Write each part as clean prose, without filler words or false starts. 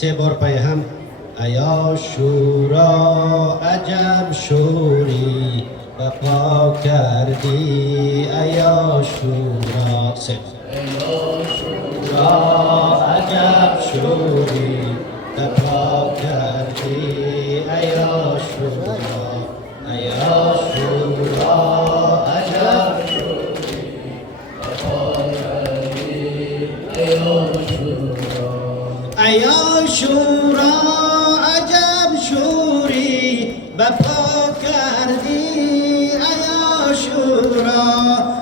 سه بار پای هم ایا شورا عجب شوری بپا کردی ایا شورا سه ایا شورا عجب شوری بپا کردی ایا شورا ایا شورا عجب شوری بپا کردی ایا شورا ایا شورا عجب شوری بپا کردی ایا شورا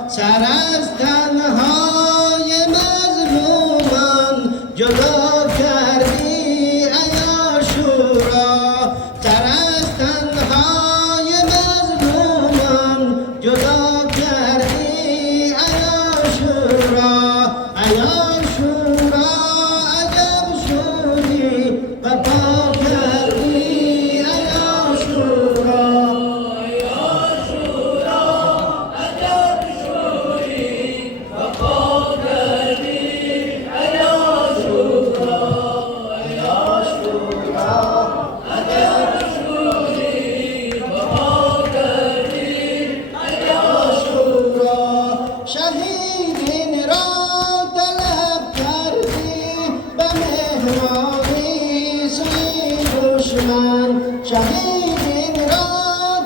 سر از تنهای مظلومان جدا کردی ایا شورا سر از تنهای مظلومان جدا کردی ایا شورا ایا شورا بپا کردی ایا شورا ایا شورا عجب شوری بپا کردی ایا شورا ایا شورا عجب شوری بپا کردی ایا شورا شهیدین را طلب کردی به مهمانی دشمن شهیدین را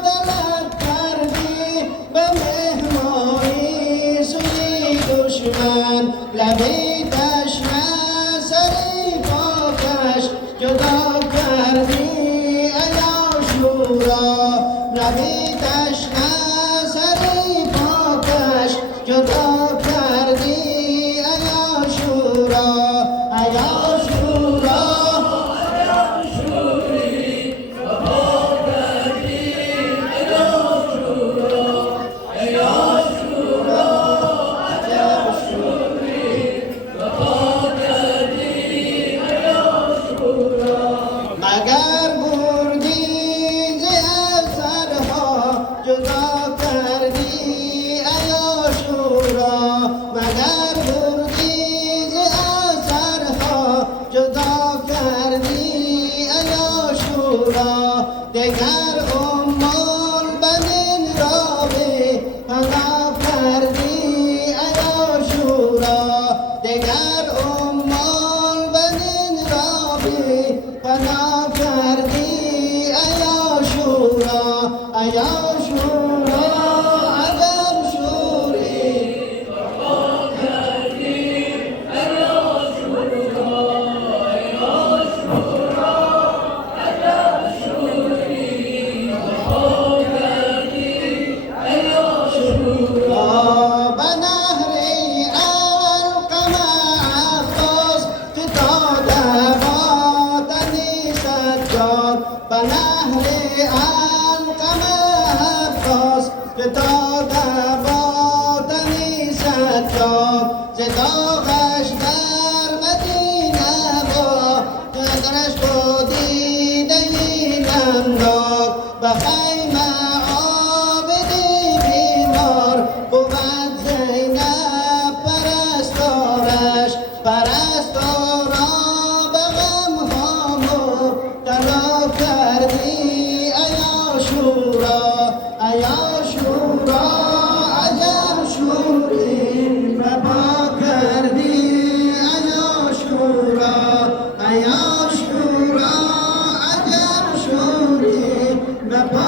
طلب کردی به مهمانی سوی دشمن لبی تشنه سری پاکش جدا کردی ایا شورا لبی تشنه سری پاکش جدا کردی ایا شورا ایا شورا مگر بردی ز سرها جدا کردی ایا شورا مگر بردی ز سرها جدا کردی ایا شورا دگر امان بنین را به پناه کردی ایا شورا دگر امان بنین را به پناه کردی ایا شورا ایا شورا عجب شوری بپا کردی ایا شورا ایا شورا عجب شوری بپا کردی ایا شورا به نهر القمه عباس فتاده به نهر القمه عباس فتاد باطنی سجاد ز داغش در مدینه با قدرش بودیده نم داد به خیمه عابدی بیمار بود زینب پرستارش پرستارا به غمها مبتلا کردی ایا شورا ایا شورا عجب شوری بپا کردی ایا شورا ایا شورا عجب شوری بپا